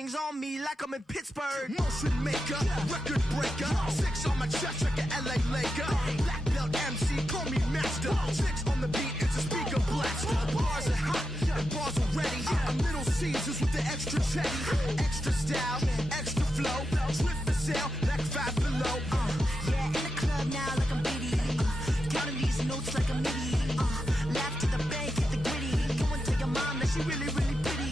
rings on me like I'm in Pittsburgh. Motion maker, record breaker. 6 on my chest like an LA Laker. Black belt MC, call me master. 6 on the beat, it's a speaker blaster. Bars are hot, and bars are ready. A Middle Caesars with the extra chetty. Extra style, extra flow. Swift for sale, like 5 below. Yeah, in the club now like I'm Biddy. Counting these notes like a MIDI. Laugh to the bank, hit the gritty. Go and tell your mom that she really, really pretty.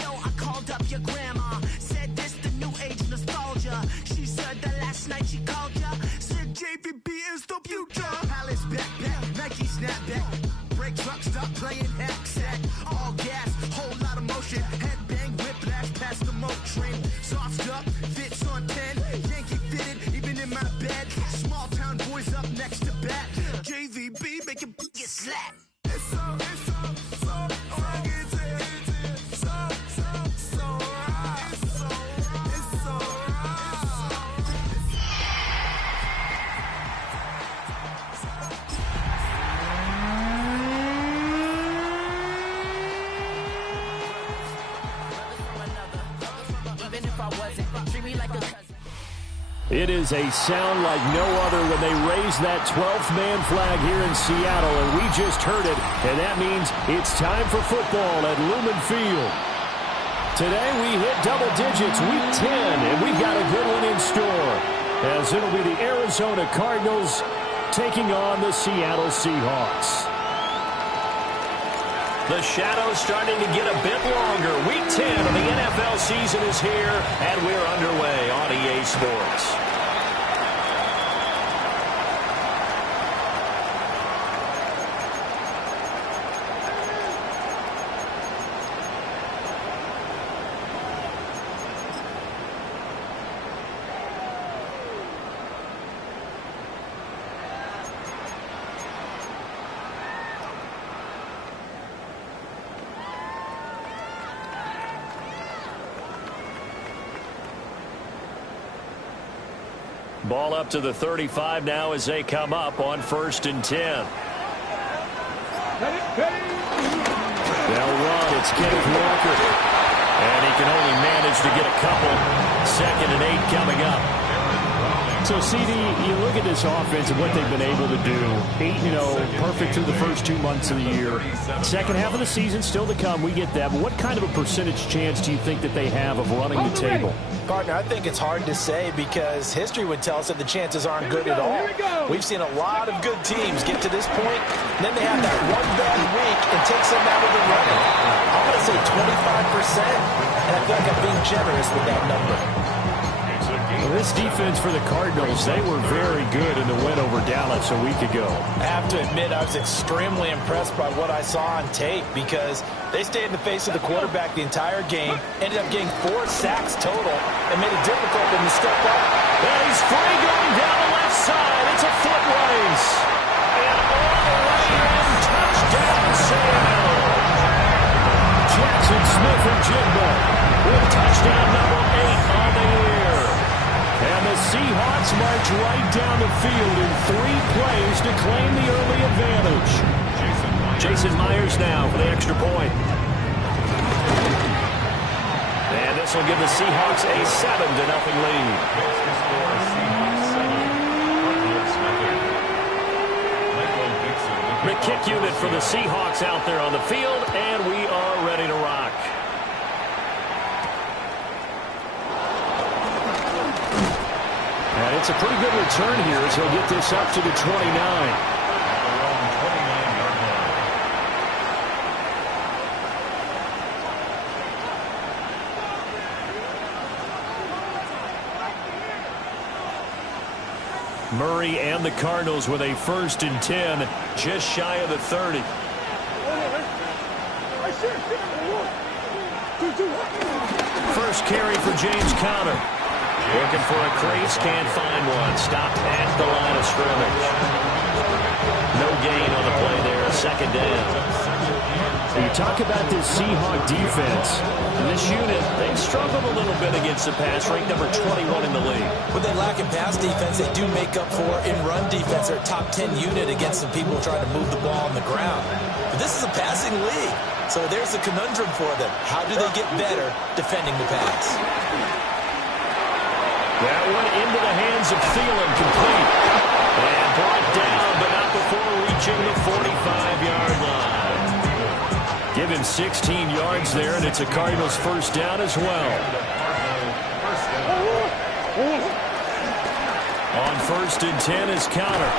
Yo, I called up your grandma. Said this the new age nostalgia. She said that last night she called ya. Said JVB is the future. Palace backpack, Nike snapback. Break truck, stop playing hack sack. All gas, whole lot of motion. Headbang, whiplash past the moat train. Sauced up, fits on 10. Yankee fitted, even in my bed. Small town boys up next to bat. JVB make it get slap. It's so rugged, so right. It's so Even if I wasn't, treat me like a cousin. It is a sound like no other when they raise that 12th man flag here in Seattle, and we just heard it, and that means it's time for football at Lumen Field. Today we hit double digits, week 10, and we've got a good one in store, as it'll be the Arizona Cardinals taking on the Seattle Seahawks. The shadow's starting to get a bit longer. Week 10 of the NFL season is here, and we're underway on EA Sports. Ball up to the 35 now as they come up on 1st and 10. They'll run. It's Kenneth Walker. And he can only manage to get a couple. 2nd and 8 coming up. So, CD, you look at this offense and what they've been able to do. 8-0, perfect through the first 2 months of the year. Second half of the season still to come. We get that. But what kind of a percentage chance do you think that they have of running the table? Partner, I think it's hard to say because history would tell us that the chances aren't good at all. We've seen a lot of good teams get to this point, and then they have that one bad week and takes them out of the running. I'm going to say 25%, and I feel like I'm being generous with that number. Well, this defense for the Cardinals, they were very good in the win over Dallas a week ago. I have to admit, I was extremely impressed by what I saw on tape because they stayed in the face of the quarterback the entire game, ended up getting 4 sacks total, and made it difficult for him to step up. And he's free going down the left side. It's a foot race. And all the way in, touchdown Seattle. Jackson Smith and Jigba with touchdown number 8 on the year. And the Seahawks march right down the field in 3 plays to claim the early advantage. Jason Myers now for the extra point. And this will give the Seahawks a 7-0 lead. The kick unit for the Seahawks out there on the field, and we are ready to rock. And it's a pretty good return here as he'll get this up to the 29. Murray and the Cardinals with a 1st and 10, just shy of the 30. First carry for James Conner. Looking for a crease, can't find one. Stopped at the line of scrimmage. No gain on the play there, 2nd down. You talk about this Seahawk defense. This unit, they've struggled a little bit against the pass, ranked number 21 in the league. When they lack in pass defense, they do make up for in run defense. They're a top 10 unit against some people trying to move the ball on the ground. But this is a passing league. So there's a conundrum for them. How do they get better defending the pass? That went into the hands of Thielen, complete. And brought down, but not before reaching the 45-yard line. Give him 16 yards there, and it's a Cardinals first down as well. On 1st and 10 is Counter.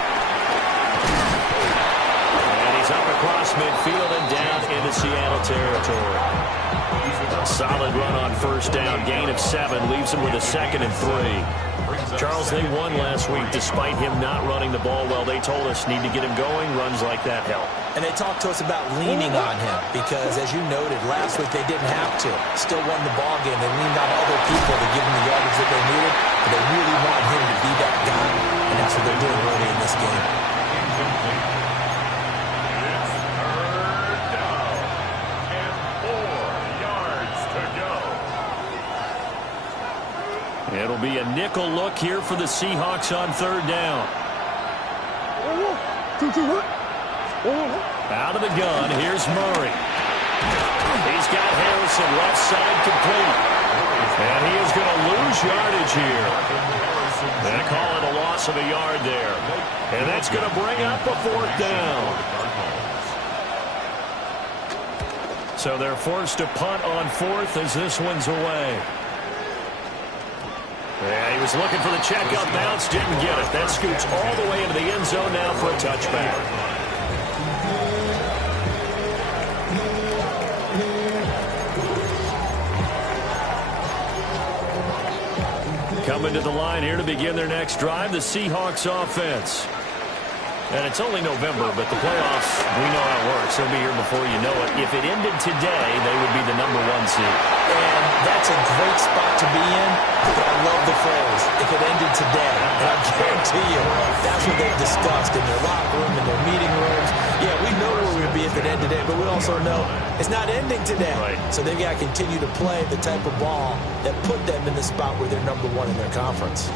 And he's up across midfield and down into Seattle territory. A solid run on 1st down. Gain of 7 leaves him with a 2nd and 3. Charles, they won last week despite him not running the ball well. They told us need to get him going. Runs like that help. And they talked to us about leaning on him because, as you noted, last week they didn't have to. Still won the ball game. They leaned on other people to give them the yardage that they needed. But they really want him to be that guy. And that's what they're doing early in this game. It'll be a nickel look here for the Seahawks on 3rd down. Out of the gun, here's Murray. He's got Harrison left side complete. And he is going to lose yardage here. They call it a loss of a yard there. And that's going to bring up a 4th down. So they're forced to punt on 4th as this one's away. Yeah, he was looking for the checkup bounce, didn't get it. That scoots all the way into the end zone now for a touchback. Coming to the line here to begin their next drive, the Seahawks offense. And it's only November, but the playoffs, we know how it works. They'll be here before you know it. If it ended today, they would be the #1 seed. And that's a great spot to be in. But I love the phrase, if it ended today. And I guarantee you, that's what they've discussed in their locker room, in their meeting rooms. Yeah, we know where we would be if it ended today, but we also know it's not ending today. Right. So they've got to continue to play the type of ball that put them in the spot where they're #1 in their conference.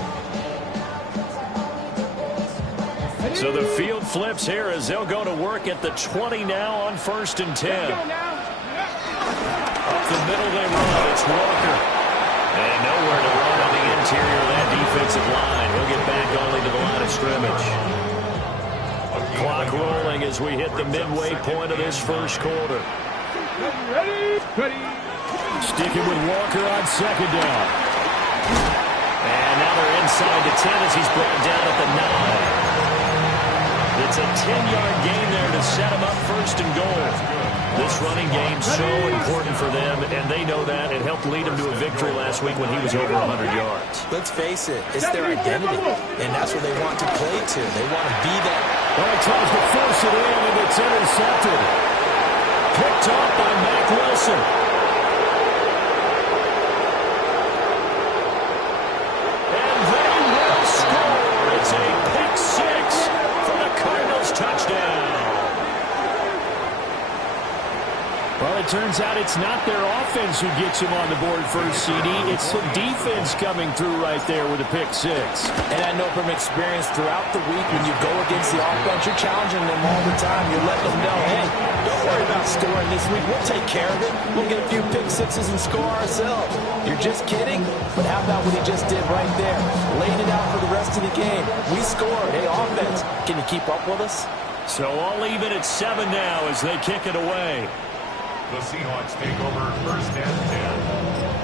So the field flips here as they'll go to work at the 20 now on 1st and 10. Up the middle they run. It's Walker. And nowhere to run on the interior of that defensive line. He'll get back only to the line of scrimmage. Clock rolling as we hit the midway point of this first quarter. Sticking with Walker on 2nd down. And now they're inside the 10 as he's brought down at the 9. It's a 10-yard gain there to set him up 1st and goal. This running game so important for them, and they know that. It helped lead him to a victory last week when he was over 100 yards. Let's face it, it's their identity, and that's what they want to play to. They want to be that. Well, he tries to force it in, and it's intercepted. Picked off by Mack Wilson. And they will score. It's a pick 6 for the Cardinals touchdown. Well, it turns out it's not their offense who gets him on the board first, CD. It's the defense coming through right there with a pick 6. And I know from experience throughout the week when you go against the offense, you're challenging them all the time. You're letting them know, hey, don't worry about scoring this week. We'll take care of it. We'll get a few pick 6s and score ourselves. You're just kidding? But how about what he just did right there? Laid it out for the rest of the game. We scored. Hey, offense, can you keep up with us? So all even at 7 now as they kick it away. The Seahawks take over 1st and 10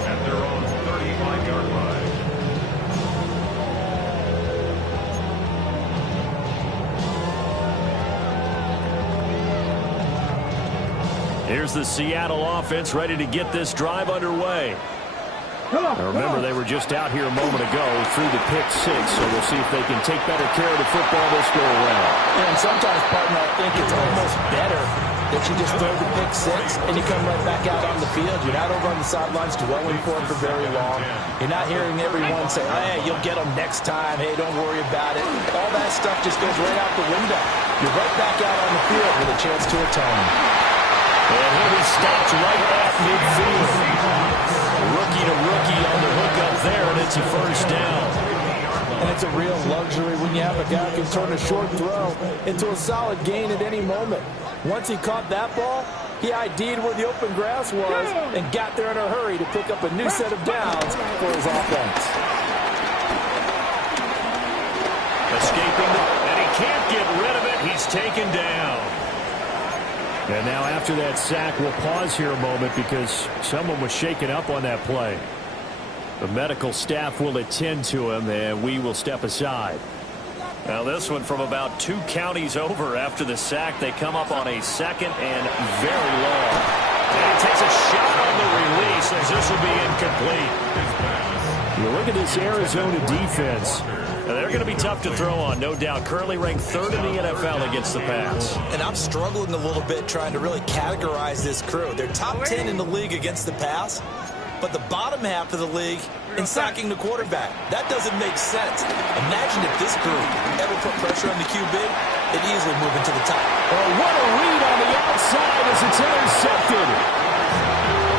at their own 35-yard line. Here's the Seattle offense ready to get this drive underway. Now remember, they were just out here a moment ago through the pick 6, so we'll see if they can take better care of the football this go around. And sometimes, partner, I think it's almost better that you just throw the pick 6 and you come right back out on the field. You're not over on the sidelines dwelling for it for very long. You're not hearing everyone say, hey, you'll get them next time. Hey, don't worry about it. All that stuff just goes right out the window. You're right back out on the field with a chance to atone. And he'll be stopped right at midfield. Rookie to rookie on the hook up there, and it's a first down. And it's a real luxury when you have a guy who can turn a short throw into a solid gain at any moment. Once he caught that ball, he ID'd where the open grass was and got there in a hurry to pick up a new set of downs for his offense. Escaping, and he can't get rid of it. He's taken down. And now after that sack, we'll pause here a moment because someone was shaken up on that play. The medical staff will attend to him, and we will step aside. Now this one from about 2 counties over after the sack. They come up on a 2nd and very long. And he takes a shot on the release as this will be incomplete. You look at this Arizona defense. Now they're going to be tough to throw on, no doubt. Currently ranked 3rd in the NFL against the pass. And I'm struggling a little bit trying to really categorize this crew. They're top 10 in the league against the pass, but the bottom half of the league in sacking the quarterback. That doesn't make sense. Imagine if this group ever put pressure on the QB, it'd easily move into the top. Oh, what a read on the outside as it's intercepted.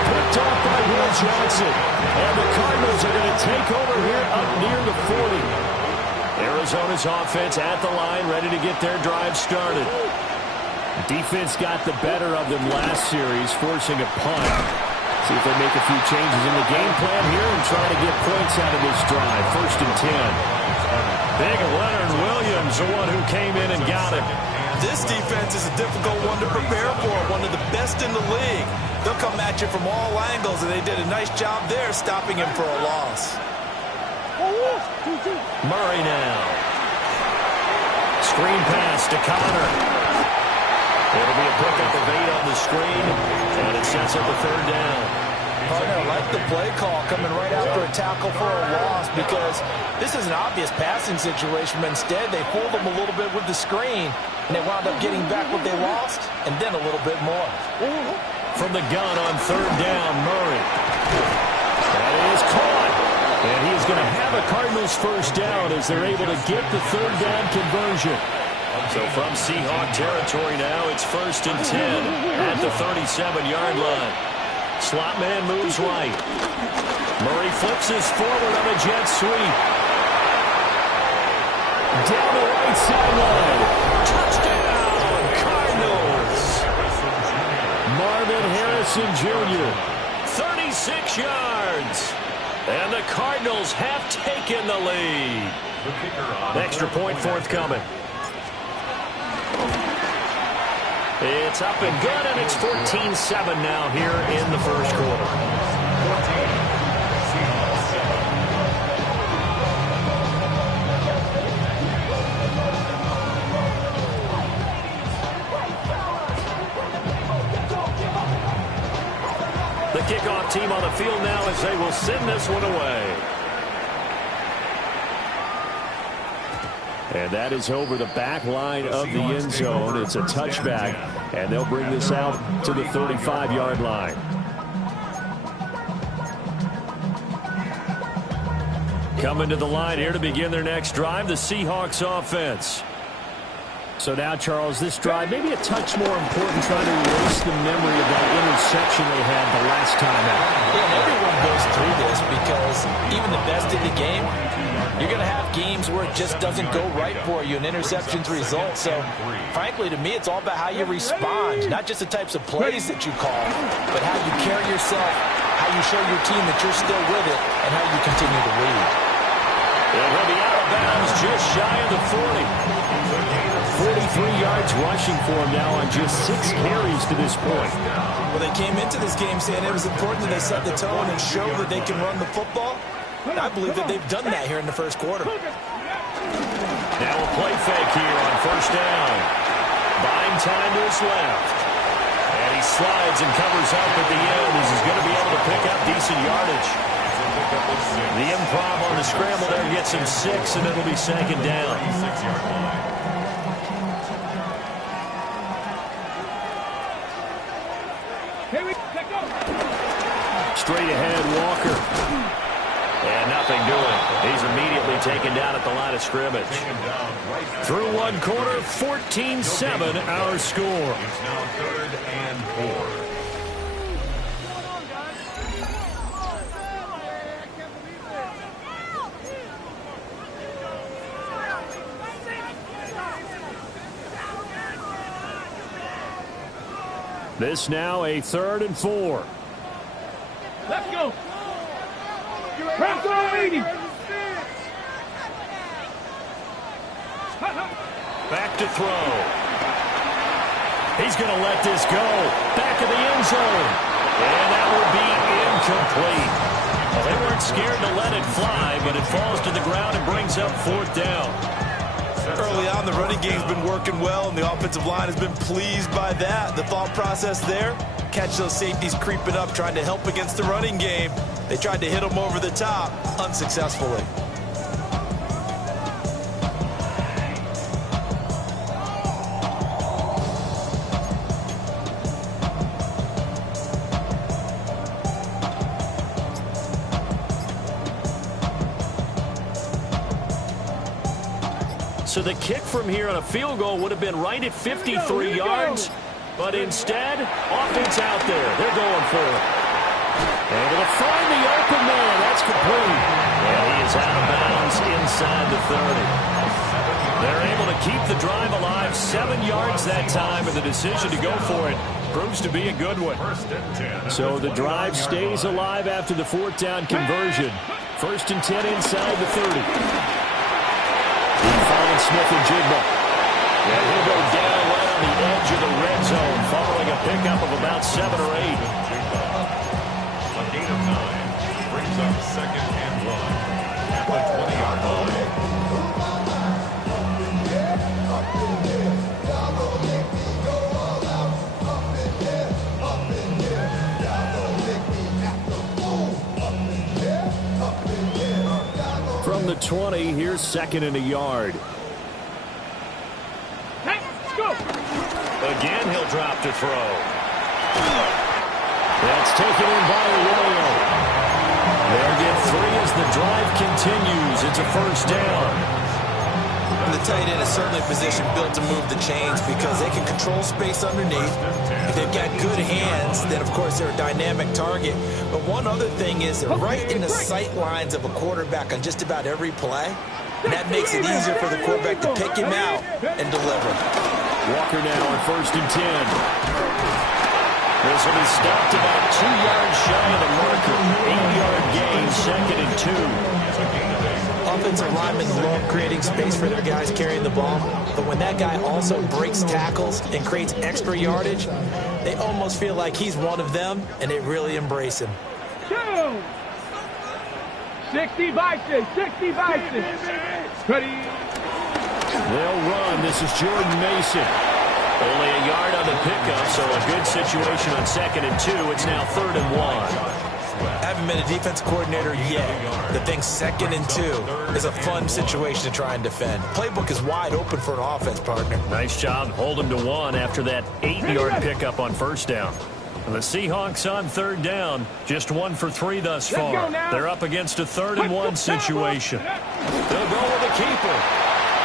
Picked off by Will Johnson. And the Cardinals are going to take over here up near the 40. Arizona's offense at the line, ready to get their drive started. Defense got the better of them last series, forcing a punt. See if they make a few changes in the game plan here and try to get points out of this drive. 1st and 10. Big Leonard Williams, the one who came in and got him. This defense is a difficult one to prepare for, one of the best in the league. They'll come at you from all angles, and they did a nice job there stopping him for a loss. Murray now. Screen pass to Connor. It'll be a pickup of 8 on the screen, and it sets up a 3rd down. Partner, I like the play call coming right after a tackle for a loss because this is an obvious passing situation, but instead they fooled them a little bit with the screen, and they wound up getting back what they lost, and then a little bit more. From the gun on 3rd down, Murray. That is caught. And he's going to have a Cardinals 1st down as they're able to get the 3rd down conversion. So from Seahawk territory now, it's 1st and 10 at the 37-yard line. Slot man moves right. Murray flips this forward on a jet sweep. Down the right sideline. Touchdown, Cardinals. Marvin Harrison Jr., 36 yards. And the Cardinals have taken the lead. Extra point forthcoming. It's up and good, and it's 14-7 now here in the 1st quarter. The kickoff team on the field now as they will send this one away. And that is over the back line of the end zone. It's a touchback, and they'll bring this out to the 35-yard line. Coming to the line here to begin their next drive, the Seahawks offense. So now, Charles, this drive maybe a touch more important, trying to erase the memory of that interception they had the last time out. Yeah, and everyone goes through this because even the best in the game, you're going to have games where it just doesn't go right for you, and interceptions result. So, frankly, to me, it's all about how you respond, not just the types of plays that you call, but how you carry yourself, how you show your team that you're still with it, and how you continue to lead. And he'll be out of bounds just shy of the 40. 43 yards rushing for him now on just 6 carries to this point. Well, they came into this game saying it was important that they set the tone and show that they can run the football. And I believe that they've done that here in the 1st quarter. Now a play fake here on 1st down. Buying time to his left. And he slides and covers up at the end as he's going to be able to pick up decent yardage. The improv on the scramble there gets him 6, and it'll be 2nd down. Straight ahead, Walker. And nothing doing. He's immediately taken down at the line of scrimmage. Through 1 quarter, 14-7 our score. It's now 3rd and 4. This now a 3rd and 4. Let's go. Press on 80. Back to throw. He's going to let this go. Back of the end zone. And that will be incomplete. Well, they weren't scared to let it fly, but it falls to the ground and brings up 4th down. Early on, the running game's been working well, and the offensive line has been pleased by that. The thought process there, catch those safeties creeping up, trying to help against the running game. They tried to hit them over the top, unsuccessfully. So the kick from here on a field goal would have been right at 53 yards. But instead, offense out there. They're going for it. Able to find the open man. That's complete. And he is out of bounds inside the 30. They're able to keep the drive alive. 7 yards that time, and the decision to go for it proves to be a good one. So the drive stays alive after the 4th down conversion. 1st and 10 inside the 30. Smith and Jigba. And he'll go down right on the edge of the red zone following a pickup of about 7 or 8. A gain of 9 brings up 2nd and 1 at the 20-yard line. From the 20, here's 2nd and a yard. Again, he'll drop to throw. That's taken in by Arroyo. They'll get 3 as the drive continues. It's a 1st down. And the tight end is certainly a position built to move the chains because they can control space underneath. If they've got good hands, then, of course, they're a dynamic target. But one other thing is they're right in the sight lines of a quarterback on just about every play. And that makes it easier for the quarterback to pick him out and deliver. Walker now on 1st and 10. This will be stopped about 2 yards shy of the marker. 8-yard gain, 2nd and 2. Offensive linemen love creating space for their guys carrying the ball. But when that guy also breaks tackles and creates extra yardage, they almost feel like he's one of them, and they really embrace him. 60 Vikings, 60 Vikings. Ready. They'll run. This is Jordan Mason. Only a yard on the pickup, so a good situation on 2nd and 2. It's now 3rd and 1. Haven't been a defense coordinator yet. The thing 2nd and 2 is a fun situation to try and defend. Playbook is wide open for an offense, partner. Nice job. Hold him to 1 after that 8-yard pickup on 1st down. And the Seahawks on 3rd down, just 1 for 3 thus far. They're up against a 3rd and 1 situation. They'll go with the keeper.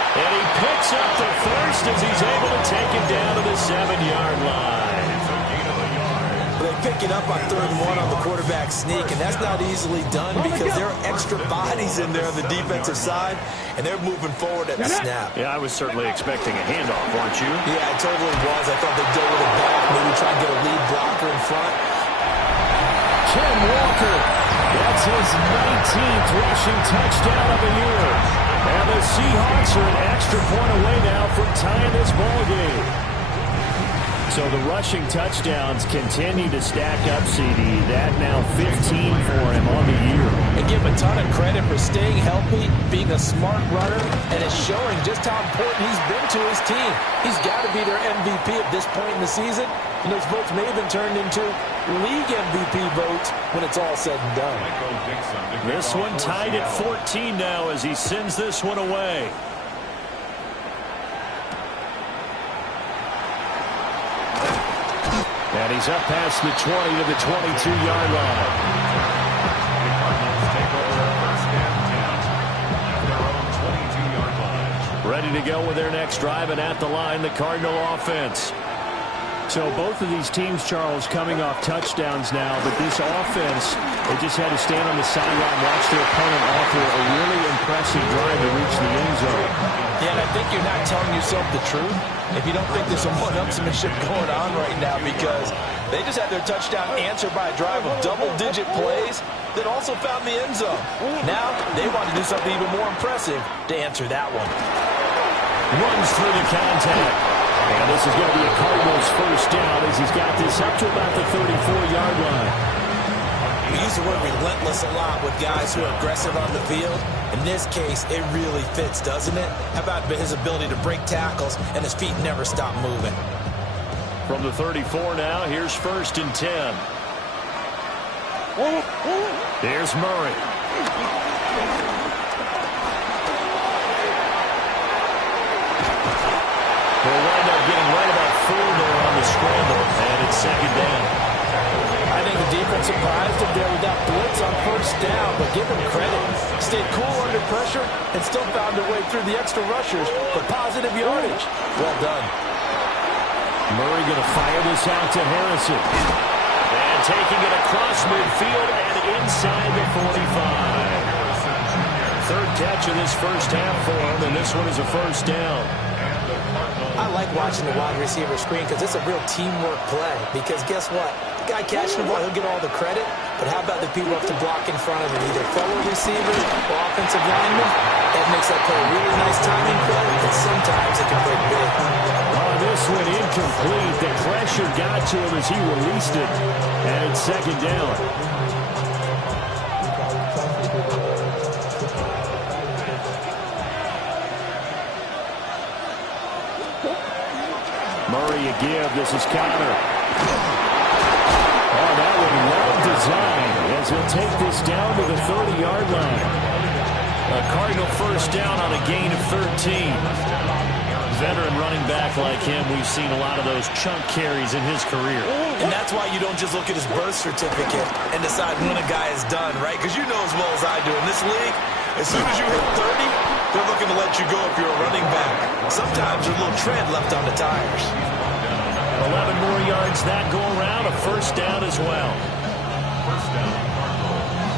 And he picks up the first as he's able to take it down to the 7-yard line. They pick it up on 3rd and 1 on the quarterback sneak, and that's not easily done because there are extra bodies in there on the defensive side, and they're moving forward at the snap. Yeah, I was certainly expecting a handoff, weren't you? Yeah, I totally was. I thought they'd go with it back, maybe try and get a lead blocker in front. Ken Walker, that's his 19th rushing touchdown of the year. And the Seahawks are an extra point away now from tying this ball game. So the rushing touchdowns continue to stack up, CD. That now 15 for him on the year. And give him a ton of credit for staying healthy, being a smart runner, and it's showing just how important he's been to his team. He's got to be their MVP at this point in the season, and those votes may have been turned into league MVP votes when it's all said and done. This one tied at 14 now as he sends this one away. And he's up past the 20 to the 22-yard line. The Cardinals take over 1st and 10 at their own 22-yard line. Ready to go with their next drive, and at the line, the Cardinal offense. So both of these teams, Charles, coming off touchdowns now, but this offense, they just had to stand on the sideline, watch their opponent offer a really impressive drive to reach the end zone. Yeah, and I think you're not telling yourself the truth if you don't think there's some one-upsmanship going on right now, because they just had their touchdown answered by a drive of double-digit plays that also found the end zone. Now they want to do something even more impressive to answer that one. Runs through the contact. And this is going to be a Cardinals first down as he's got this up to about the 34-yard line. We use the word relentless a lot with guys who are aggressive on the field. In this case, it really fits, doesn't it? How about his ability to break tackles and his feet never stop moving? From the 34 now, here's 1st and 10. There's Murray. They'll wind up getting right about 4 there on the scramble, and it's 2nd down. I think the defense surprised him there with that blitz on 1st down, but give him credit. Stayed cool under pressure and still found their way through the extra rushers for positive yardage. Well done. Murray going to fire this out to Harrison. And taking it across midfield and inside the 45. 3rd catch of this first half for him, and this one is a 1st down. I like watching the wide receiver screen because it's a real teamwork play. Because guess what? The guy catching the ball, he'll get all the credit. But how about the people up to block in front of him? Either fellow receivers or offensive linemen. That makes that play a really nice timing play. And sometimes it can break big. Oh, this one incomplete. The pressure got to him as he released it. And it's 2nd down. Murray a give. This is Connor. Oh, that one well designed as he'll take this down to the 30-yard line. A Cardinal first down on a gain of 13. Veteran running back like him, we've seen a lot of those chunk carries in his career. And that's why you don't just look at his birth certificate and decide when a guy is done, right? Because you know as well as I do, in this league, as soon as you hit 30, they're looking to let you go if you're a running back. Sometimes there's a little tread left on the tires. 11 more yards that go around, a 1st down as well. 1st down, Cardinals.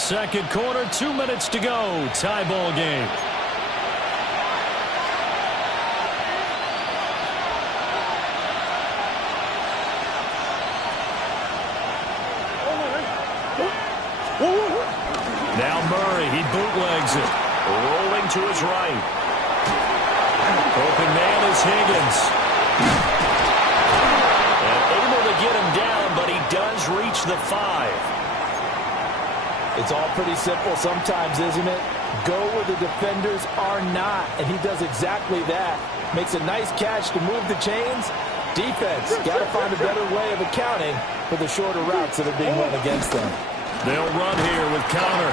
Second quarter, 2 minutes to go. Tie ball game. Now Murray, he bootlegs it. Rolling to his right. Open man is Higgins. And able to get him down, but he does reach the 5. It's all pretty simple sometimes, isn't it? Go where the defenders are not, and he does exactly that. Makes a nice catch to move the chains. Defense, got to find a better way of accounting for the shorter routes that are being run against them. They'll run here with Connor.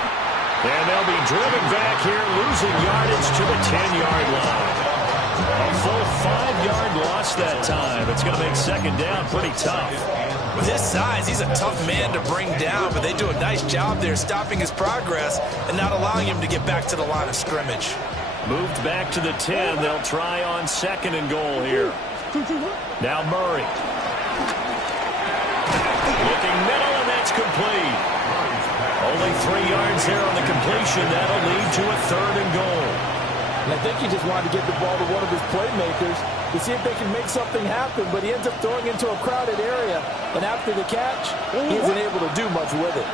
And they'll be driven back here, losing yardage to the 10-yard line. A full 5-yard loss that time. It's going to make 2nd down pretty tough. With his size, he's a tough man to bring down, but they do a nice job there stopping his progress and not allowing him to get back to the line of scrimmage. Moved back to the 10. They'll try on 2nd and goal here. Now Murray. Looking middle, and that's complete. Only 3 yards there on the completion. That'll lead to a 3rd and goal. And I think he just wanted to get the ball to one of his playmakers to see if they can make something happen, but he ends up throwing into a crowded area. And after the catch, he isn't able to do much with it.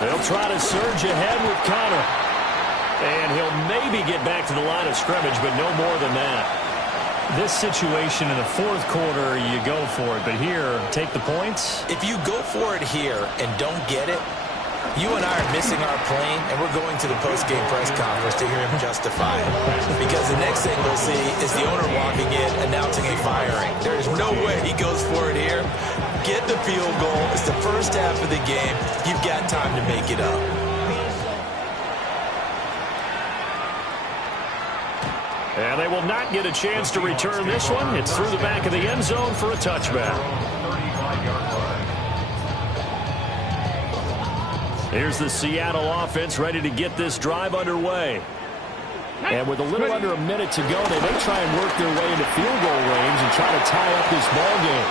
They'll try to surge ahead with Connor. And he'll maybe get back to the line of scrimmage, but no more than that. This situation in the 4th quarter, you go for it. But here, take the points. If you go for it here and don't get it, You and I are missing our plane, and we're going to the post-game press conference to hear him justify it. Because the next thing we'll see is the owner walking in, announcing a firing. There is no way he goes for it here. Get the field goal. It's the first half of the game. You've got time to make it up. And they will not get a chance to return this one. It's through the back of the end zone for a touchback. 35-yard line. Here's the Seattle offense ready to get this drive underway. And with a little under a minute to go, they may try and work their way into field goal range and try to tie up this ball game.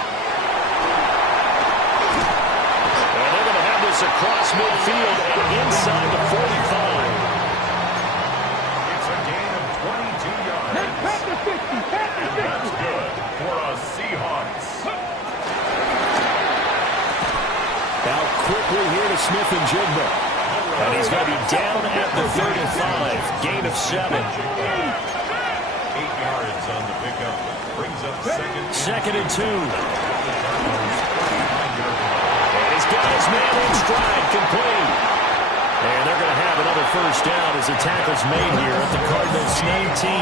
And they're going to have this across midfield and inside the 45. It's a gain of 22 yards. And that's good for a Seahawks. Now quickly here to Smith and Jigba. And he's going to be down at the 35. Gain of 7. 8 yards on the pickup. Brings up Second and 2. And he's got his man in stride, complete. And they're going to have another first down as the tackle's made here at the Cardinals' 19.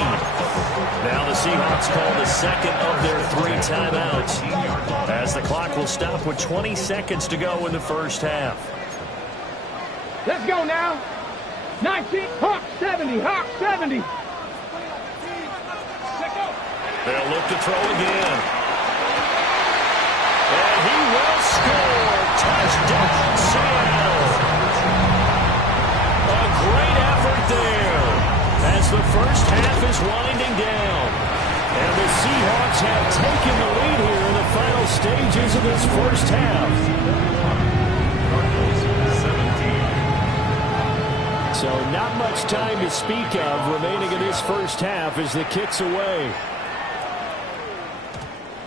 Now the Seahawks call the second of their 3 timeouts, as the clock will stop with 20 seconds to go in the first half. Let's go now. 19, Hawk 70, Hawk 70. They'll look to throw again. And he will score. Touchdown, Seattle. A great effort there as the first half is winding down. And the Seahawks have taken the lead here in the final stages of this first half. So not much time to speak of remaining in this first half as the kick's away.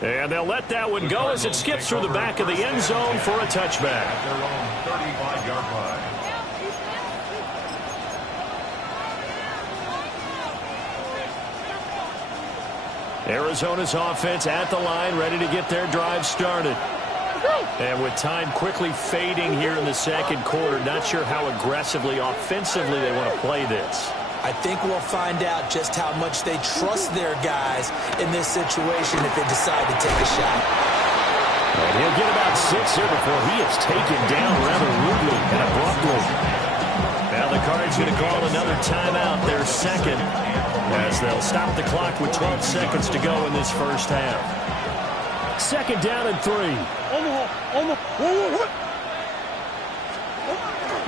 And they'll let that one go as it skips through the back of the end zone for a touchback. At their own 35-yard line. Arizona's offense at the line, ready to get their drive started. And with time quickly fading here in the second quarter, not sure how aggressively, offensively they want to play this. I think we'll find out just how much they trust their guys in this situation if they decide to take a shot. And he'll get about 6 here before he is taken down rather rudely and abruptly. Now the Cards going to call another timeout, their second, as they'll stop the clock with 12 seconds to go in this first half. Second down and 3.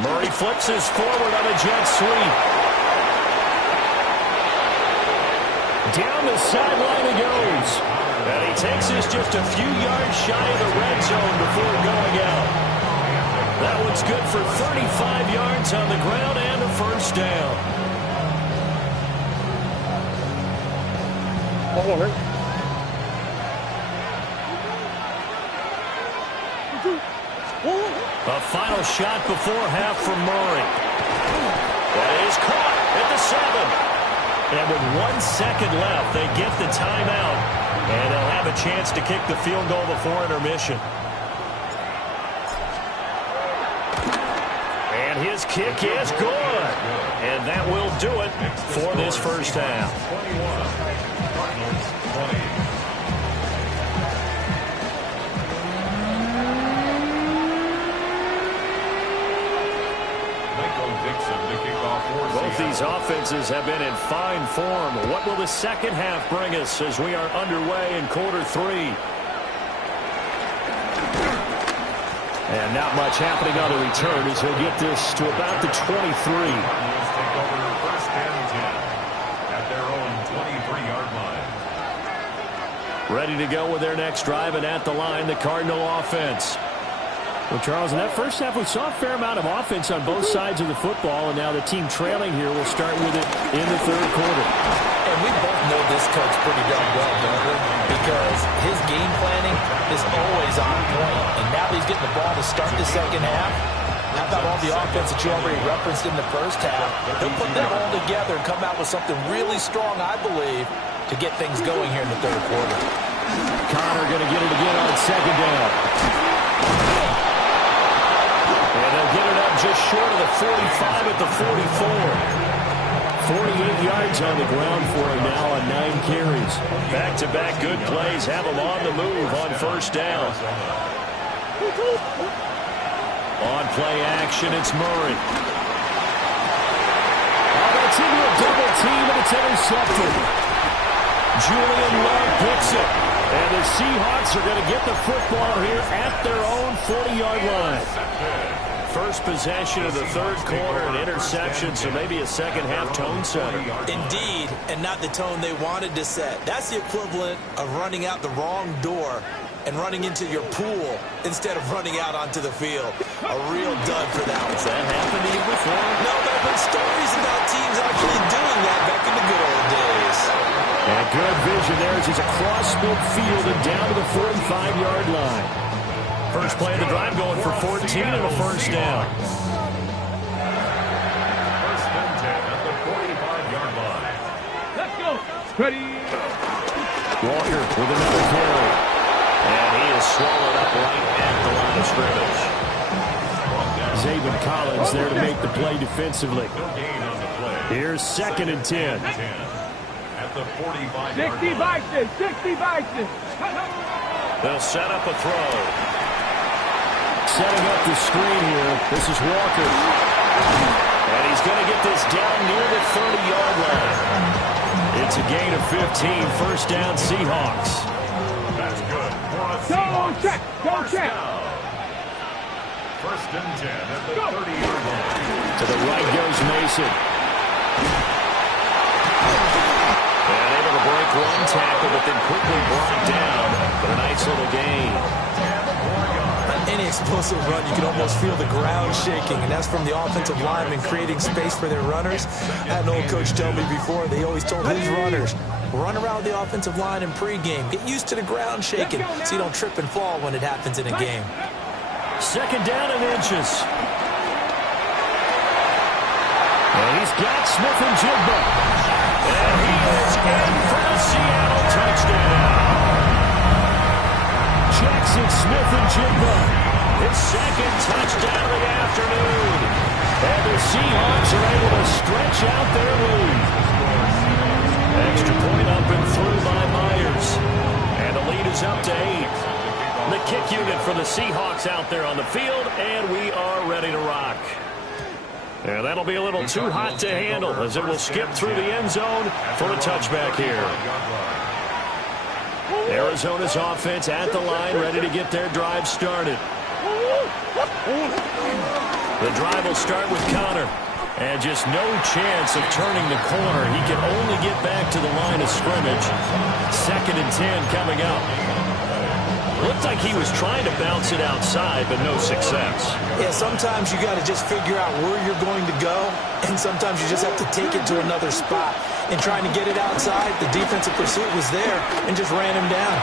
Murray flips his forward on a jet sweep. Down the sideline he goes. And he takes this just a few yards shy of the red zone before going out. That one's good for 35 yards on the ground and a first down. A final shot before half from Murray. That is caught at the 7. And with 1 second left, they get the timeout. And they'll have a chance to kick the field goal before intermission. And his kick is good. And that will do it for this first half. 21. Cardinals 20. Both these offenses have been in fine form. What will the second half bring us as we are underway in quarter 3? And not much happening on the return as he'll get this to about the 23. Take over first and 10 at their own 23-yard line. Ready to go with their next drive, and at the line, the Cardinal offense. Well, Charles, in that first half, we saw a fair amount of offense on both sides of the football, and now the team trailing here will start with it in the third quarter. And we both know this coach pretty darn well, don't we? Because his game planning is always on point. And now that he's getting the ball to start the second half, how about all the offense that you already referenced in the first half? He'll put that all together and come out with something really strong, I believe, to get things going here in the third quarter. Connor going to get it again on second down. And they'll get it up just short of the 45 at the 44. 48 yards on the ground for him now on 9 carries. Back-to-back good plays have him on the move on first down. On play action, it's Murray. Oh, that's into a double team, and it's intercepted. Julian Love picks it. And the Seahawks are going to get the football here at their own 40-yard line. First possession of the third quarter, an interception, so maybe a second-half tone setter. Indeed, and not the tone they wanted to set. That's the equivalent of running out the wrong door and running into your pool instead of running out onto the field. A real dud for that one. Has that happened to you before? No, but I've heard stories about teams actually doing that back in the good old days. And good vision there as he's across midfield and down to the 45-yard line. First play of the drive going for 14 and a first down. First and 10 at the 45-yard line. Let's go. Ready. Walker with another carry. And he is swallowed up right at the line of scrimmage. Zaven Collins there to make the play defensively. No gain on the play. Here's second and 10. At the 45-yard 60 line. Bison. 60 Bison. They'll set up a throw. Setting up the screen here. This is Walker. And he's going to get this down near the 30-yard line. It's a gain of 15. First down, Seahawks. That's good. Go check. Go check. First and 10 at the 30-yard line. To the right goes Mason. And able to break one tackle, but then quickly brought down. But a nice little gain. Any explosive run, you can almost feel the ground shaking, and that's from the offensive linemen creating space for their runners. I had an old coach tell me before, they always told his runners, run around the offensive line in pregame. Get used to the ground shaking so you don't trip and fall when it happens in a game. Second down and inches. And he's got Smith-Njigba. And he is in for the Seattle touchdown. Jackson Smith-Njigba. His second touchdown of the afternoon. And the Seahawks are able to stretch out their lead. Extra point up and through by Myers. And the lead is up to 8. The kick unit for the Seahawks out there on the field, and we are ready to rock. And that'll be a little too hot to handle as it will skip through the end zone for a touchback here. Arizona's offense at the line, ready to get their drive started. The drive will start with Connor. And just no chance of turning the corner. He can only get back to the line of scrimmage. Second and 10 coming up. Looked like he was trying to bounce it outside, but no success. Yeah, sometimes you got to just figure out where you're going to go, and sometimes you just have to take it to another spot. And trying to get it outside, the defensive pursuit was there and just ran him down.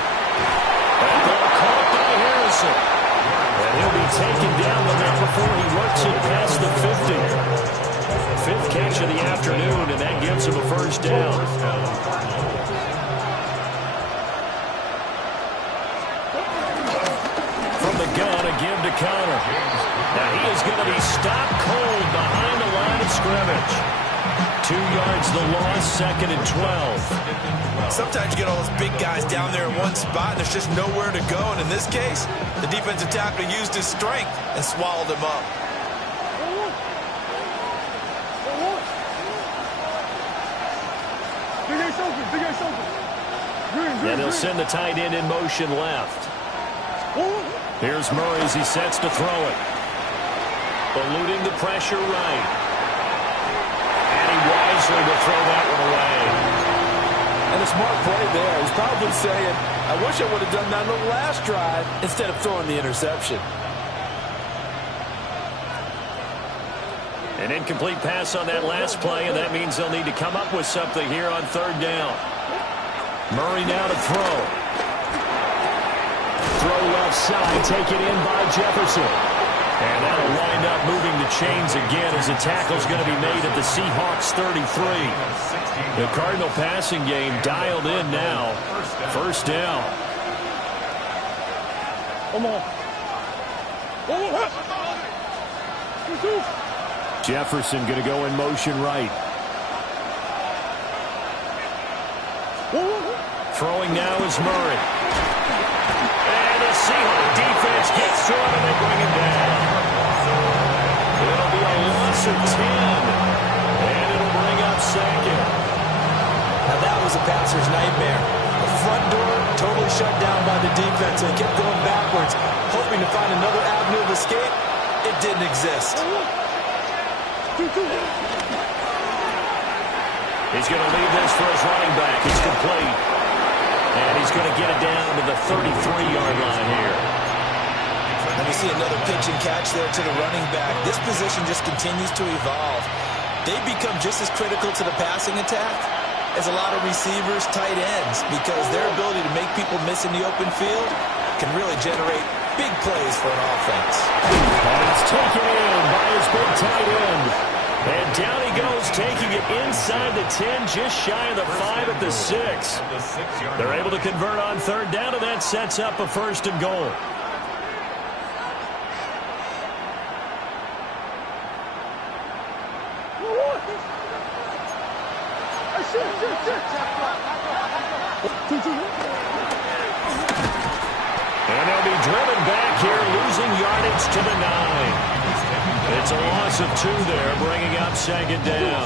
That ball caught by Harrison. And he'll be taken down the net before he works it past the 50. Fifth catch of the afternoon, and that gives him a first down. From the gun, a give to Connor. Now he is going to be stopped cold behind the line of scrimmage. 2 yards the loss, second and 12. Sometimes you get all those big guys down there in one spot, and there's just nowhere to go. And in this case, the defensive tackle used his strength and swallowed him up. And he'll send the tight end in motion left. Here's Murray as he sets to throw it. Eluding the pressure right. And he wisely will throw that one away. And a smart play there. He's probably saying, I wish I would have done that on the last drive instead of throwing the interception. An incomplete pass on that last play, and that means they'll need to come up with something here on third down. Murray now to throw. Throw left side, taken in by Jefferson. And that'll wind up moving the chains again as the tackle's going to be made at the Seahawks 33. The Cardinal passing game dialed in now. First down. Come on. Jefferson going to go in motion right. Throwing now is Murray. And the Seahawks defense gets to him and they bring him down. It'll be a loss of 10. And it'll bring up second. Now that was a passer's nightmare. The front door totally shut down by the defense. They kept going backwards, hoping to find another avenue of escape. It didn't exist. He's going to leave this for his running back. It's complete. And he's going to get it down to the 33-yard line here. And we see another pitch and catch there to the running back. This position just continues to evolve. They become just as critical to the passing attack as a lot of receivers, tight ends, because their ability to make people miss in the open field can really generate big plays for an offense. And it's taken in by his big tight end. And down he goes, taking it inside the 10, just shy of the 5 at the 6. They're able to convert on third down, and that sets up a first and goal. And they'll be driven back here, losing yardage to the 9. It's a loss of 2 there, bringing up second down.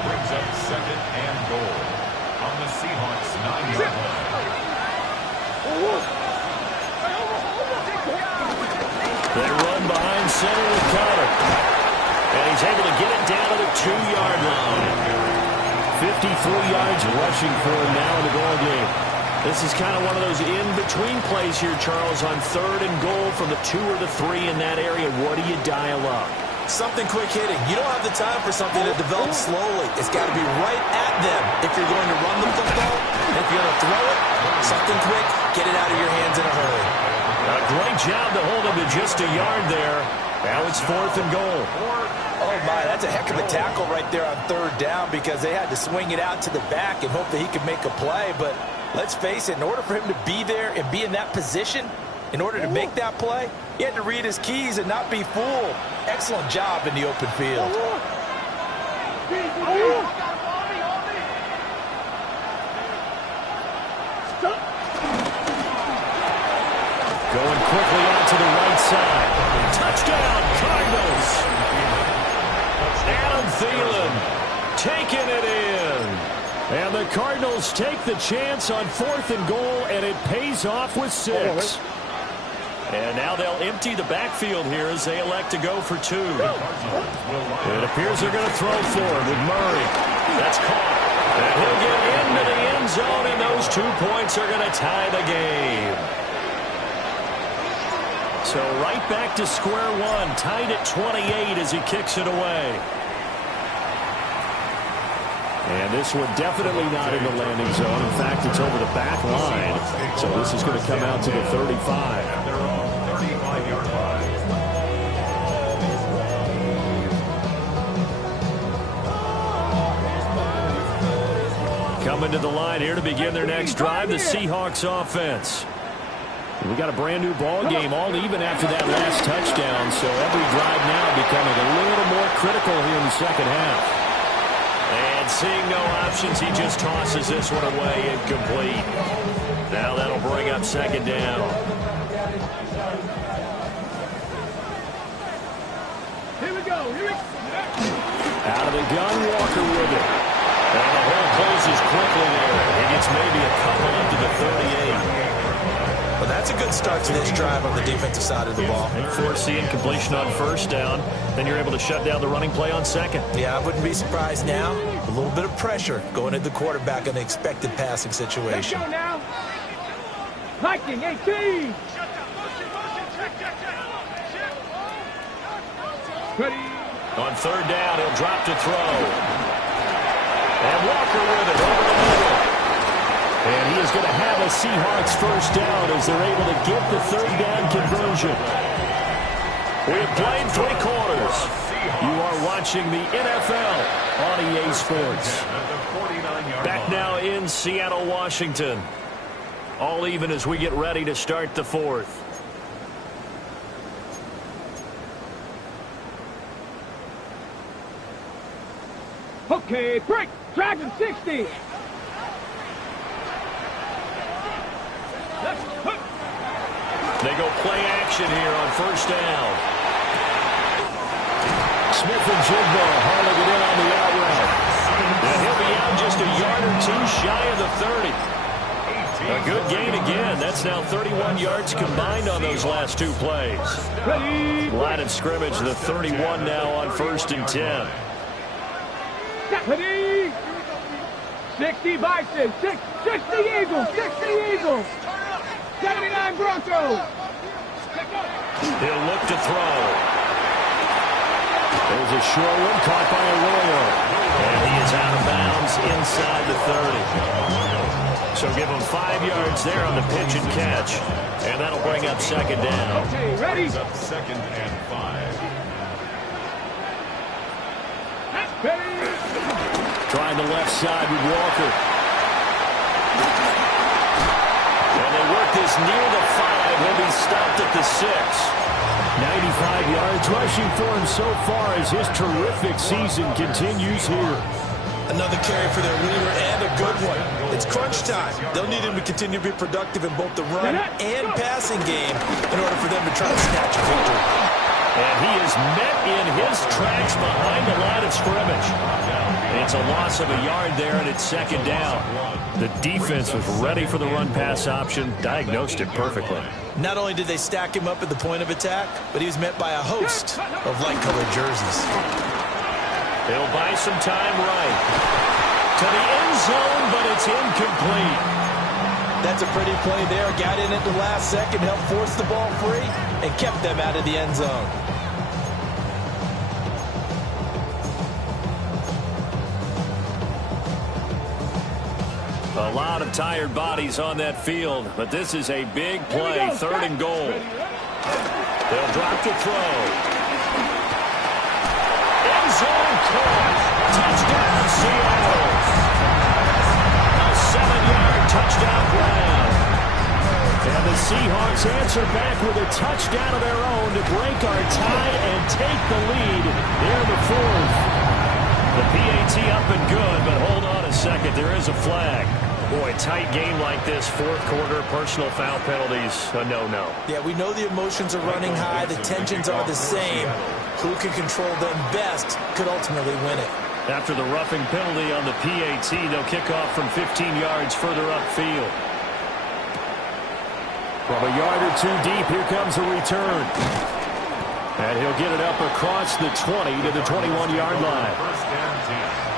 Brings up second and goal on the Seahawks 9-yard line. They run behind center with Carter. And he's able to get it down to the 2-yard line. 53 yards rushing for him now in the ball game. This is kind of one of those in-between plays here, Charles, on third and goal from the 2 or the 3 in that area. What do you dial up? Something quick hitting. You don't have the time for something that develops slowly. It's got to be right at them if you're going to run the football. And if you're going to throw it, something quick, get it out of your hands in a hurry. A great job to hold him to just a yard there. Now it's 4th and goal. Oh, my, that's a heck of a tackle right there on third down because they had to swing it out to the back and hope that he could make a play. But let's face it, in order for him to be there and be in that position, in order to make that play, he had to read his keys and not be fooled. Excellent job in the open field. Going quickly out to the right side. Touchdown, Cardinals. Adam Thielen taking it in. And the Cardinals take the chance on 4th and goal, and it pays off with 6. And now they'll empty the backfield here as they elect to go for 2. It appears they're going to throw for it with Murray. That's caught. And he'll get into the end zone, and those 2 points are going to tie the game. So right back to square one, tied at 28 as he kicks it away. And this one definitely not in the landing zone. In fact, it's over the back line. So this is going to come out to the 35. And they're on 35-yard line. Coming to the line here to begin their next drive, the Seahawks offense. We got a brand new ball game, all even after that last touchdown. So every drive now becoming a little more critical here in the second half. And seeing no options, he just tosses this one away incomplete. Now that'll bring up second down. Here we go. Out of the gun, Walker with it. And the hole closes quickly there. He gets maybe a couple up to the 38. Well, that's a good start to this drive on the defensive side of the ball. Forcing completion on first down. Then you're able to shut down the running play on second. Yeah, I wouldn't be surprised now. A little bit of pressure going at the quarterback in the expected passing Let's situation. go now. Hiking 18. Ready. On third down, he'll drop to throw. And Walker with it over the middle. And he is going to have a Seahawks first down as they're able to get the third down conversion. We have played 3 quarters. You are watching the NFL on EA Sports. Back now in Seattle, Washington. All even as we get ready to start the 4th. Okay, break. Dragon 60. They go play action here on first down. Smith and Jigbo hauling it in on the out route. And he'll be out just a yard or two shy of the 30. A good gain again. That's now 31 yards combined on those last two plays. Line of scrimmage, the 31 now on first and 10. 60 Bison, 60 Eagles, 60 Eagles, 79 Broncos. He'll look to throw. There's a short one caught by Arroyo. And he is out of bounds inside the 30. So give him 5 yards there on the pitch and catch. And that'll bring up second down. Okay, ready? Up second and 5. Trying the left side with Walker. And they work this near the 5. He'll be stopped at the 6. 95 yards rushing for him so far as his terrific season continues here. Another carry for their leader and a good one. It's crunch time. They'll need him to continue to be productive in both the run and passing game in order for them to try to snatch a victory. And he is met in his tracks behind the line of scrimmage. It's a loss of a yard there, and it's second down. The defense was ready for the run-pass option, diagnosed it perfectly. Not only did they stack him up at the point of attack, but he was met by a host of light-colored jerseys. They'll buy some time right. To the end zone, but it's incomplete. That's a pretty play there. Got in at the last second, helped force the ball free, and kept them out of the end zone. A lot of tired bodies on that field, but this is a big play, third and goal. They'll drop to throw. End zone caught. Touchdown, Seahawks. A 7-yard touchdown grab. And the Seahawks answer back with a touchdown of their own to break our tie and take the lead here in the fourth. The PAT up and good, but hold on a second. There is a flag. Boy, tight game like this, fourth quarter, personal foul penalties, a no-no. Yeah, we know the emotions are running high. The tensions are the same. Who can control them best could ultimately win it. After the roughing penalty on the PAT, they'll kick off from 15 yards further upfield. From a yard or two deep, here comes a return. And he'll get it up across the 20 to the 21-yard line.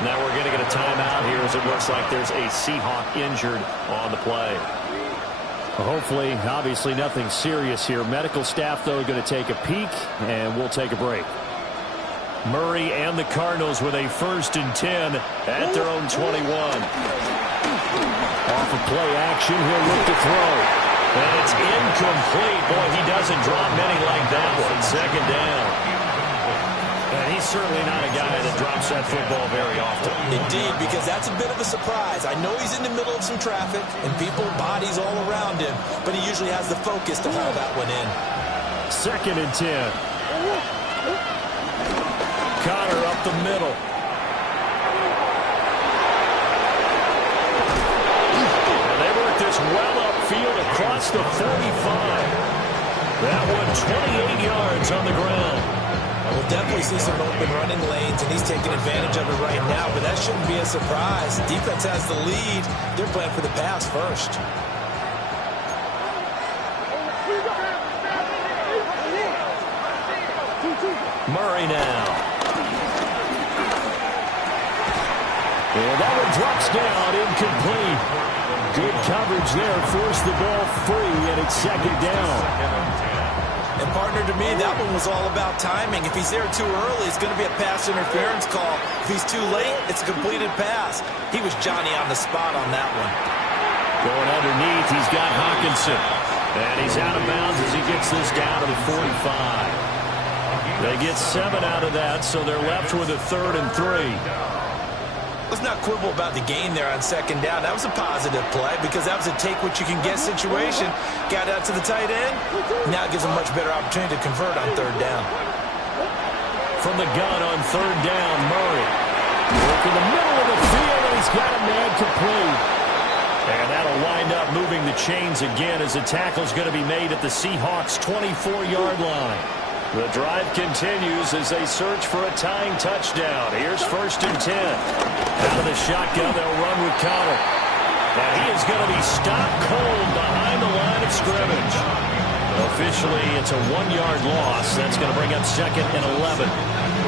Now we're going to get a timeout here as it looks like there's a Seahawk injured on the play. Hopefully, obviously nothing serious here. Medical staff, though, are going to take a peek, and we'll take a break. Murray and the Cardinals with a 1st and 10 at their own 21. Off of play action, he'll look to throw. And it's incomplete. Boy, he doesn't drop many like that one. Second down. And he's certainly not a guy that drops that football very often. Indeed, because that's a bit of a surprise. I know he's in the middle of some traffic and people, bodies all around him, but he usually has the focus to haul that one in. 2nd and 10. Connor up the middle. And they work this well upfield across the 45. That one 28 yards on the ground. We'll definitely see some open running lanes, and he's taking advantage of it right now, but that shouldn't be a surprise. Defense has the lead. They're playing for the pass first. Murray now. And that one drops down, incomplete. Good coverage there, forced the ball free, and it's second down. And partner, to me, that one was all about timing. If he's there too early, it's going to be a pass interference call. If he's too late, it's a completed pass. He was Johnny on the spot on that one. Going underneath, he's got Hawkinson. And he's out of bounds as he gets this down to the 45. They get 7 out of that, so they're left with a 3rd and 3. Let's not quibble about the gain there on second down. That was a positive play because that was a take-what-you-can-get situation. Got out to the tight end. Now it gives them much better opportunity to convert on 3rd down. From the gun on 3rd down, Murray. Look in the middle of the field, and he's got a man complete. And that'll wind up moving the chains again as the tackle's going to be made at the Seahawks' 24-yard line. The drive continues as they search for a tying touchdown. Here's 1st and 10. Out of the shotgun, they'll run with Connor. And he is going to be stopped cold behind the line of scrimmage. Officially, it's a 1-yard loss. That's going to bring up 2nd and 11.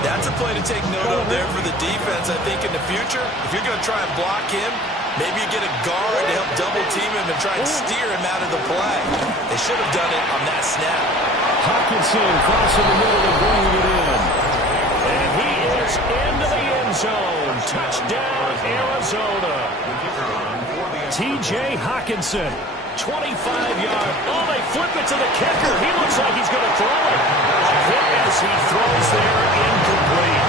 That's a play to take note of there for the defense. I think in the future, if you're going to try and block him, maybe you get a guard to help double-team him and try and steer him out of the play. They should have done it on that snap. Hawkinson crossing the middle and bringing it in. And he is into the end zone. Touchdown, Arizona. T.J. Hawkinson, 25-yard. Oh, they flip it to the kicker. He looks like he's going to throw it. A hit as he throws there, incomplete.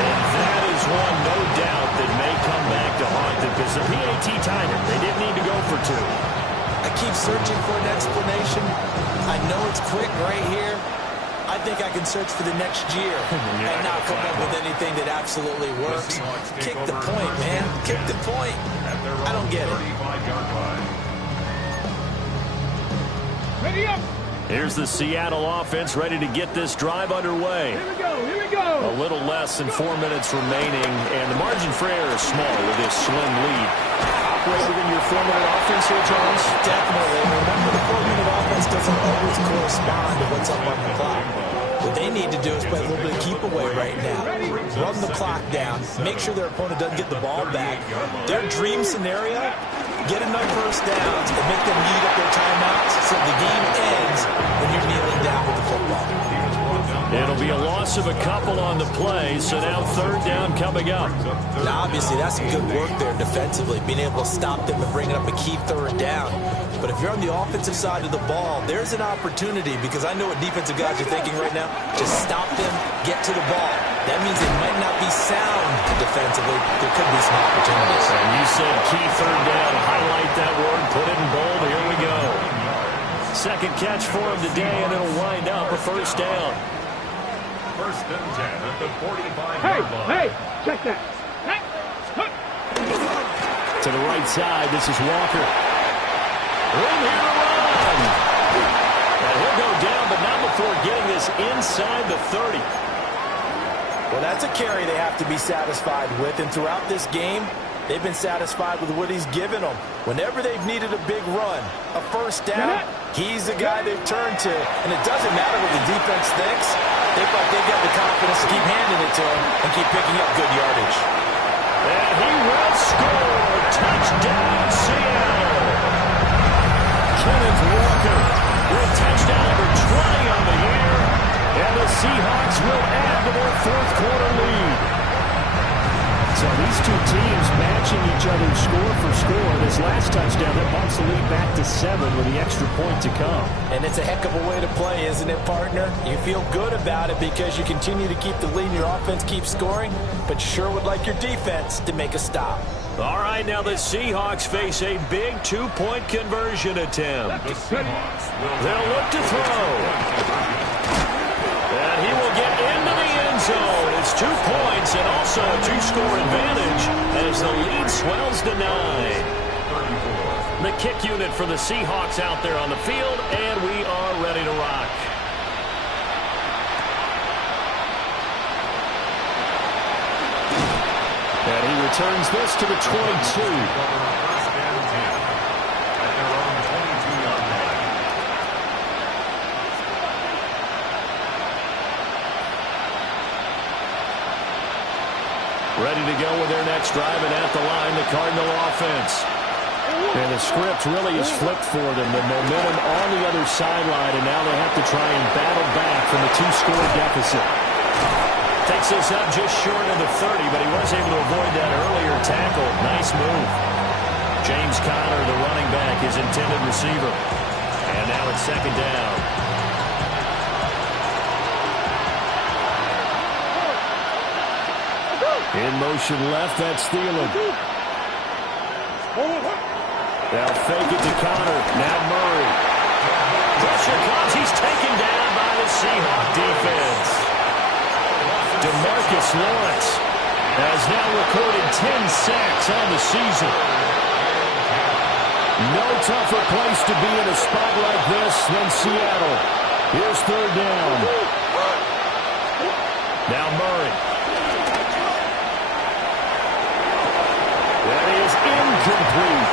And that is one, no doubt, that may come back to haunt them because the PAT tied it. They didn't need to go for 2. I keep searching for an explanation. I know it's quick right here. I think I can search for the next year and not come up with anything that absolutely works. Kick the point, man. Kick the point. I don't get it. Ready up. Here's the Seattle offense ready to get this drive underway. Here we go. Here we go. A little less than 4 minutes remaining, and the margin for error is small with this slim lead. Operate within your 4-minute offense here, Jones? Definitely. Remember, the 4-minute offense doesn't always correspond to what's up on the clock. What they need to do is play a little bit of keep away right now. Run the clock down. Make sure their opponent doesn't get the ball back. Their dream scenario, get enough first downs and make them eat up their timeouts so the game ends when you're kneeling down with the football. It'll be a loss of a couple on the play, so now 3rd down coming up. Now, obviously, that's some good work there defensively, being able to stop them and bring up a key 3rd down. But if you're on the offensive side of the ball, there's an opportunity, because I know what defensive guys are thinking right now. Just stop them, get to the ball. That means it might not be sound defensively. There could be some opportunities. And you said key 3rd down. Highlight that word, put it in bold. Here we go. 2nd catch for him today, and it'll wind up a 1st down. 1st and 10 at the 45-yard line. Hey, check that. Hey. To the right side, this is Walker. Room here to run. And he'll go down, but not before getting this inside the 30. Well, that's a carry they have to be satisfied with, and throughout this game, they've been satisfied with what he's given them. Whenever they've needed a big run, a 1st down, he's the guy they've turned to. And it doesn't matter what the defense thinks. They feel like they've got the confidence to keep handing it to him and keep picking up good yardage. And he will score. Touchdown, Seattle. Kenneth Walker with touchdown number 20 on the year. And the Seahawks will add to their 4th quarter lead. So these two teams matching each other score for score. This last touchdown, that bumps the lead back to 7 with the extra point to come. And it's a heck of a way to play, isn't it, partner? You feel good about it because you continue to keep the lead and your offense keeps scoring, but you sure would like your defense to make a stop. All right, now the Seahawks face a big 2-point conversion attempt. They'll look to throw. And he will get into the end zone. It's 2 points and also a 2-score advantage as the lead swells to 9. The kick unit for the Seahawks out there on the field, and we are ready to rock. And he returns this to the 22. 1st and 10 at their own 22-yard line. Ready to go with their next drive, and at the line, the Cardinal offense. And the script really is flipped for them. The momentum on the other sideline, and now they have to try and battle back from a 2-score deficit. Takes this up just short of the 30, but he was able to avoid that earlier tackle. Nice move. James Conner, the running back, his intended receiver. And now it's 2nd down. In motion left, that's Thielen. They'll fake it to Conner. Now Murray. Pressure comes. He's taken down by the Seahawks defense. DeMarcus Lawrence. has now recorded 10 sacks on the season. No tougher place to be in a spot like this than Seattle. Here's third down. Now Murray. That is incomplete.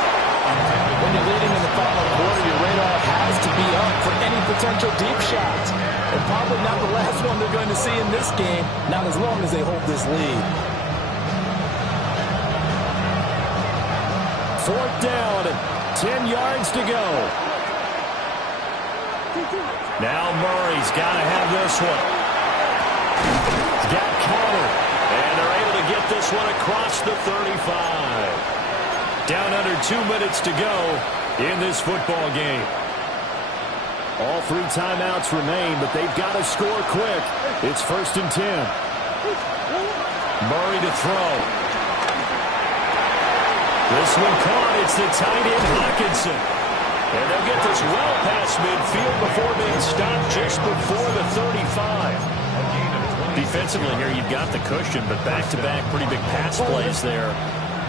When you're leading in the final quarter, your radar has to be up for any potential deep shots. And probably not the last one they're going to see in this game, not as long as they hold this lead. Fourth down, 10 yards to go. Now Murray's got to have this one. He's got Connor, and they're able to get this one across the 35. Down under 2 minutes to go in this football game. All 3 timeouts remain, but they've got to score quick. It's 1st and 10. Murray to throw. This one caught. It's the tight end, Hawkinson. And they'll get this well past midfield before being stopped just before the 35. Defensively here, you've got the cushion, but back-to-back pretty big pass plays there.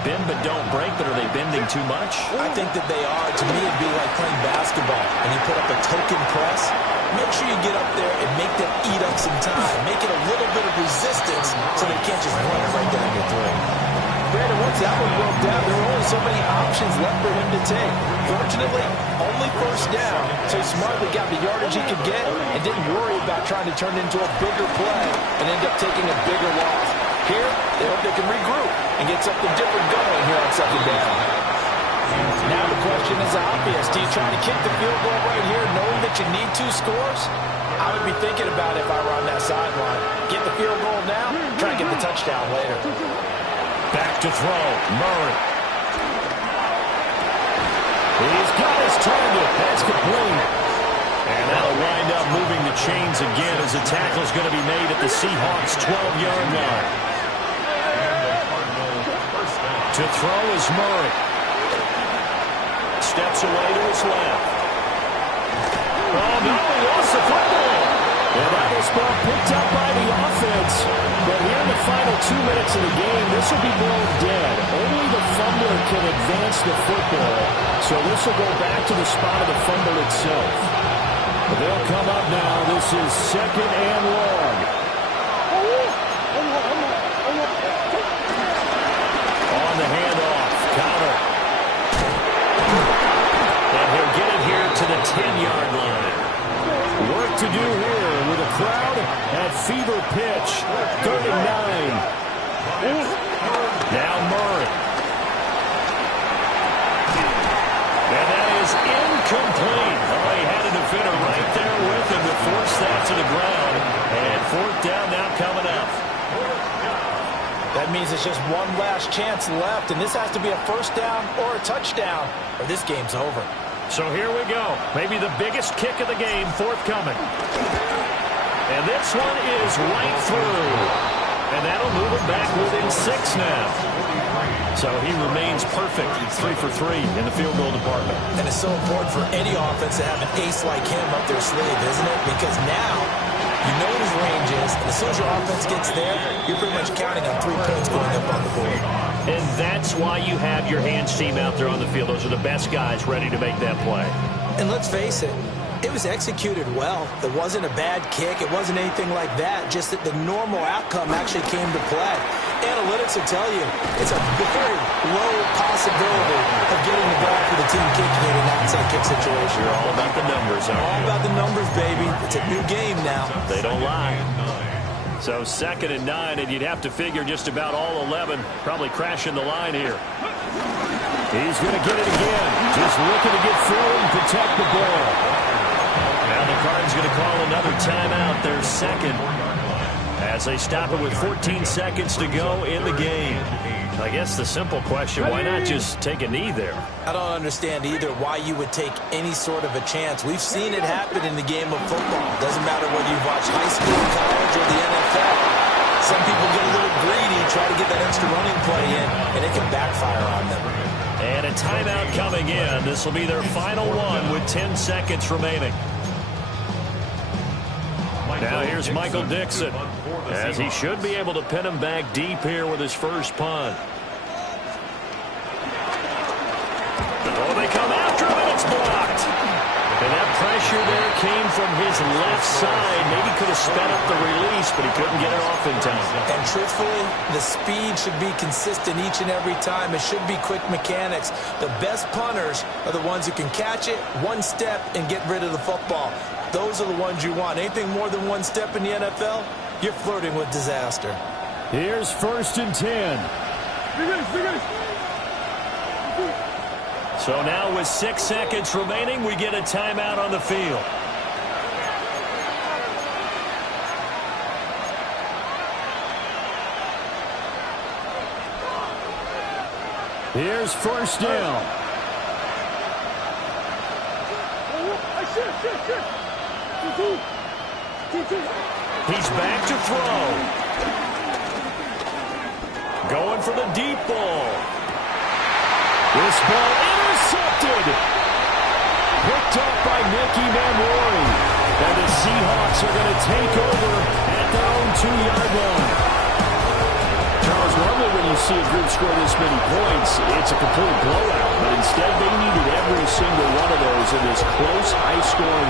Bend but don't break, but are they bending too much? I think that they are. To me, it'd be like playing basketball, and you put up a token press. Make sure you get up there and make them eat up some time. Make it a little bit of resistance so they can't just run it right down your throat. Brandon, once that one broke down, there were only so many options left for him to take. Fortunately, only first down, so he smartly got the yardage he could get and didn't worry about trying to turn it into a bigger play and end up taking a bigger loss. Here, they hope they can regroup and get something different going here on second down. Now the question is obvious. Do you try to kick the field goal right here knowing that you need 2 scores? I would be thinking about it if I were on that sideline. Get the field goal now, try and get the touchdown later. Back to throw, Murray. He's got his target. That's complete. And that'll wind up moving the chains again as the tackle's going to be made at the Seahawks' 12-yard line. To throw is Murray. Steps away to his left. Oh, no, he lost the football. And that was ball picked up by the offense. But here in the final 2 minutes of the game, this will be blown dead. Only the fumbler can advance the football. So this will go back to the spot of the fumble itself. They'll come up now. This is 2nd and long. On the handoff, Connor. And he'll get it here to the 10-yard line. Work to do here with a crowd at fever pitch. 3rd and 9. Now Murray. And that is incomplete. Oh, he had a defender right there with him to force that to the ground. And 4th down now coming up. That means it's just one last chance left, and this has to be a first down or a touchdown, or this game's over. So here we go. Maybe the biggest kick of the game forthcoming. And this one is right through. And that'll move him back within 6 now. So he remains perfect. 3 for 3 in the field goal department. And it's so important for any offense to have an ace like him up their sleeve, isn't it? Because now you know what his range is, and as soon as your offense gets there, you're pretty much counting on 3 points going up on the board. And that's why you have your hands team out there on the field. Those are the best guys ready to make that play. And let's face it, it was executed well. It wasn't a bad kick. It wasn't anything like that. Just that the normal outcome actually came to play. Analytics will tell you it's a very low possibility of getting the ball for the team kicking it in an outside kick situation. You're all about the numbers, aren't you? All about the numbers, baby. It's a new game now. They don't lie. So 2nd and 9, and you'd have to figure just about all 11 probably crashing the line here. He's going to get it again. Just looking to get through and protect the ball. Now the Cardinals going to call another timeout, their 2nd, as they stop it with 14 seconds to go in the game. I guess the simple question, why not just take a knee there? I don't understand either why you would take any sort of a chance. We've seen it happen in the game of football. Doesn't matter whether you've watched high school, college, or the NFL. Some people get a little greedy, try to get that extra running play in, and it can backfire on them. And a timeout coming in. This will be their final one with 10 seconds remaining. Now here's Michael Dixon, as he should be able to pin him back deep here with his first punt. Oh, they come after him, and it's blocked. And that pressure there came from his left side. Maybe could have sped up the release, but he couldn't get it off in time. And truthfully, the speed should be consistent each and every time. It should be quick mechanics. The best punters are the ones who can catch it, one step, and get rid of the football. Those are the ones you want. Anything more than one step in the NFL, you're flirting with disaster. Here's 1st and 10. So now with 6 seconds remaining, we get a timeout on the field. Here's 1st down. He's back to throw. Going for the deep ball. This ball intercepted. Picked up by Nicky Manwari. And the Seahawks are going to take over at their own 2-yard line. Charles, normally when you see a group score this many points, it's a complete blowout. But instead, they needed every single one of those in this close, high-scoring